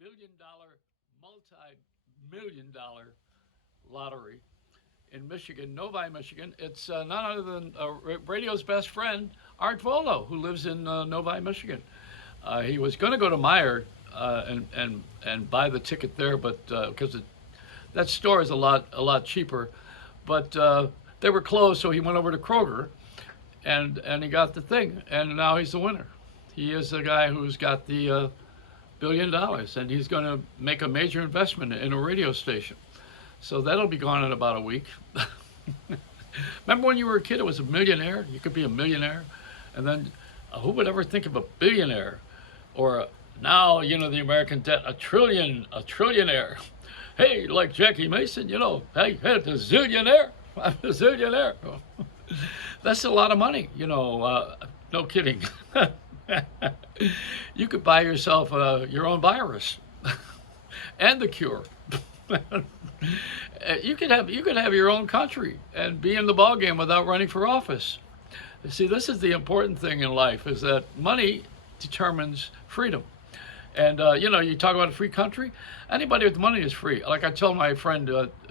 billion-dollar, multi-million-dollar lottery in Michigan, Novi, Michigan. It's none other than radio's best friend, Art Volo, who lives in Novi, Michigan. He was going to go to Meyer and buy the ticket there, but because that store is a lot cheaper, but they were closed, so he went over to Kroger, and he got the thing, and now he's the winner. He is the guy who's got the $1 billion, and he's going to make a major investment in a radio station. So that'll be gone in about a week. Remember when you were a kid, it was a millionaire? You could be a millionaire. And then who would ever think of a billionaire? Or now, the American debt, a trillionaire. Hey, like Jackie Mason, hey, the zillionaire. I'm a zillionaire. That's a lot of money, no kidding. You could buy yourself your own virus and the cure. You could have your own country and be in the ballgame without running for office. See, this is the important thing in life: is that money determines freedom. And you talk about a free country. Anybody with money is free. Like I told my friend,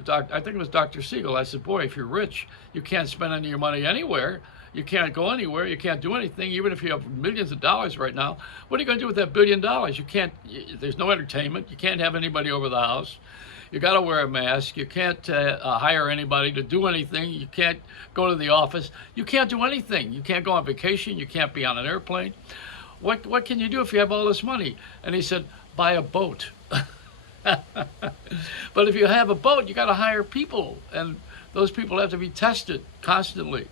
I think it was Dr. Siegel. I said, "Boy, if you're rich, you can't spend any of your money anywhere. You can't go anywhere. You can't do anything. Even if you have millions of dollars right now, what are you going to do with that $1 billion? You can't. There's no entertainment. You can't have anybody over the house. You got to wear a mask. You can't hire anybody to do anything. You can't go to the office. You can't do anything. You can't go on vacation. You can't be on an airplane. What can you do if you have all this money?" And he said, "Buy a boat." But if you have a boat, you got to hire people, and those people have to be tested constantly.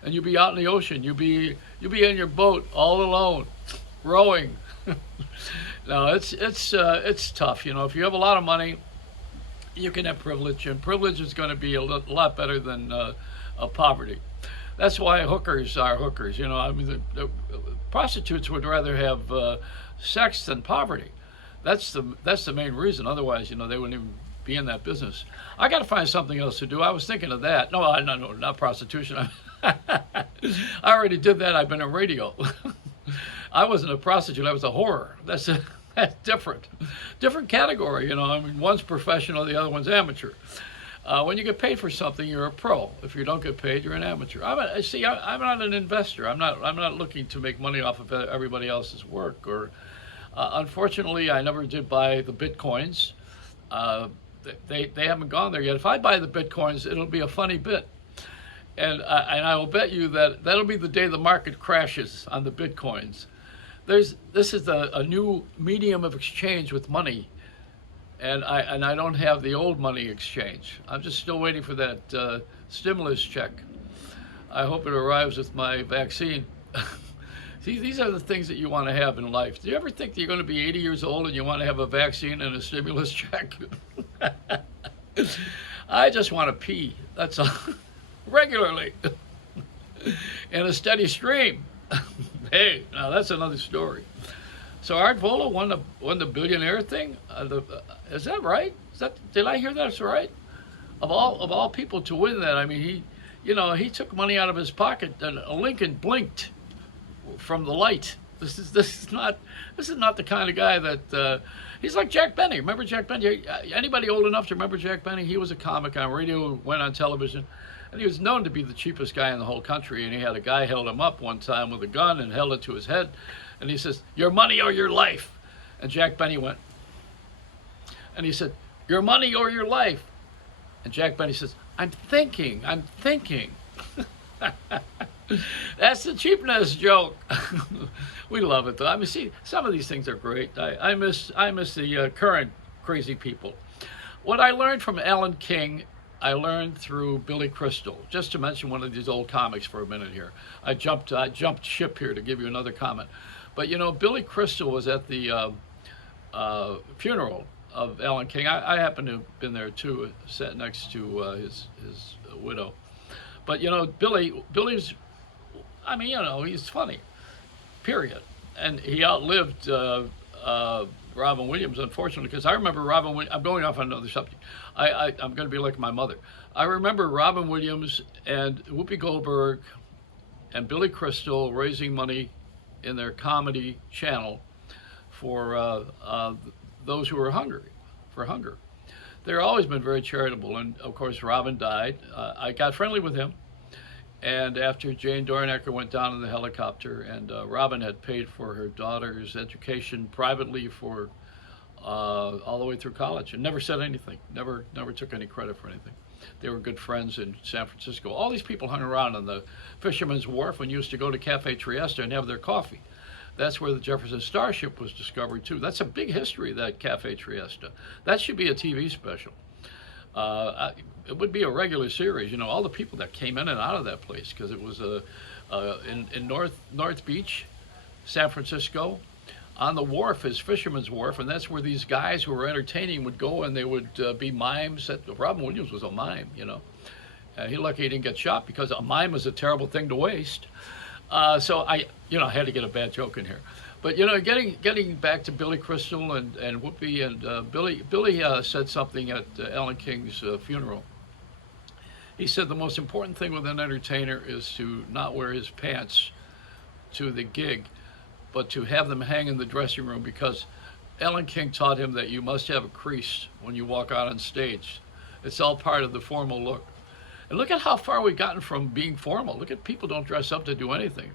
And you'll be out in the ocean. You'll be in your boat all alone, rowing. No, it's tough. If you have a lot of money, you can have privilege, and privilege is going to be a lot better than poverty. That's why hookers are hookers. I mean, the prostitutes would rather have sex than poverty. That's the main reason. Otherwise, they wouldn't even be in that business. I got to find something else to do. I was thinking of that. No, not prostitution. I already did that. I've been in radio. I wasn't a prostitute. I was a whore. That's different category. I mean, one's professional, the other one's amateur. When you get paid for something, you're a pro. If you don't get paid, you're an amateur. I'm not an investor. I'm not looking to make money off of everybody else's work. Or, unfortunately, I never did buy the bitcoins. They haven't gone there yet. If I buy the bitcoins, it'll be a funny bit. And I will bet you that'll be the day the market crashes on the bitcoins. This is a new medium of exchange with money, and I don't have the old money exchange. I'm just still waiting for that stimulus check. I hope it arrives with my vaccine. See, these are the things that you want to have in life. Do you ever think that you're going to be 80 years old and you want to have a vaccine and a stimulus check? I just want to pee. That's all. Regularly. In a steady stream. Hey, now that's another story. So Art Volo won the billionaire thing. Is that right? Did I hear that's right? Of all people to win that, I mean, he took money out of his pocket and Lincoln blinked from the light. This is not the kind of guy that he's like Jack Benny. Remember Jack Benny? Anybody old enough to remember Jack Benny? He was a comic on radio, went on television. And he was known to be the cheapest guy in the whole country. And he had a guy held him up one time with a gun and held it to his head. And he says, "Your money or your life?" And Jack Benny went. And he said, "Your money or your life?" And Jack Benny says, I'm thinking. That's the cheapness joke. We love it, though. I mean, see, some of these things are great. I miss the current crazy people. What I learned from Alan King, I learned through Billy Crystal, just to mention one of these old comics for a minute here. I jumped ship here to give you another comment. But Billy Crystal was at the funeral of Alan King. I happen to have been there too, sat next to his widow. But Billy's, I mean, he's funny, period. And he outlived Robin Williams, unfortunately, because I remember Robin Williams. I'm going off on another subject. I'm going to be like my mother. I remember Robin Williams and Whoopi Goldberg and Billy Crystal raising money in their comedy channel for those who were hungry, for hunger. They've always been very charitable. And of course, Robin died. I got friendly with him. And after Jane Dornacker went down in the helicopter, and Robin had paid for her daughter's education privately for all the way through college, and never said anything. Never took any credit for anything. They were good friends in San Francisco. All these people hung around on the Fisherman's Wharf and used to go to Cafe Trieste and have their coffee. That's where the Jefferson Starship was discovered too. That's a big history, that Cafe Trieste. That should be a TV special. It would be a regular series. You know, all the people that came in and out of that place, because it was in North Beach, San Francisco. On the wharf is Fisherman's Wharf, and that's where these guys who were entertaining would go, and they would be mimes. Robin Williams was a mime, you know. He lucky he didn't get shot, because a mime is a terrible thing to waste. So I had to get a bad joke in here. But getting back to Billy Crystal and Whoopi and Billy said something at Ellen King's funeral. He said the most important thing with an entertainer is to not wear his pants to the gig, but to have them hang in the dressing room, because Ellen King taught him that you must have a crease when you walk out on stage. It's all part of the formal look. And look at how far we've gotten from being formal. Look at people don't dress up to do anything.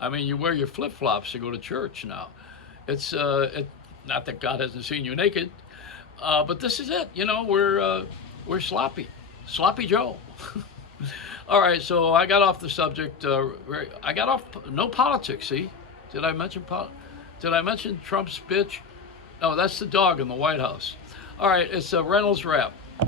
I mean, you wear your flip-flops to go to church now. It's not that God hasn't seen you naked, but this is it. You know, we're sloppy Joe. All right, so I got off the subject. I got off no politics. See, did I mention Trump's bitch? No, that's the dog in the White House. All right, it's a Reynolds Wrap.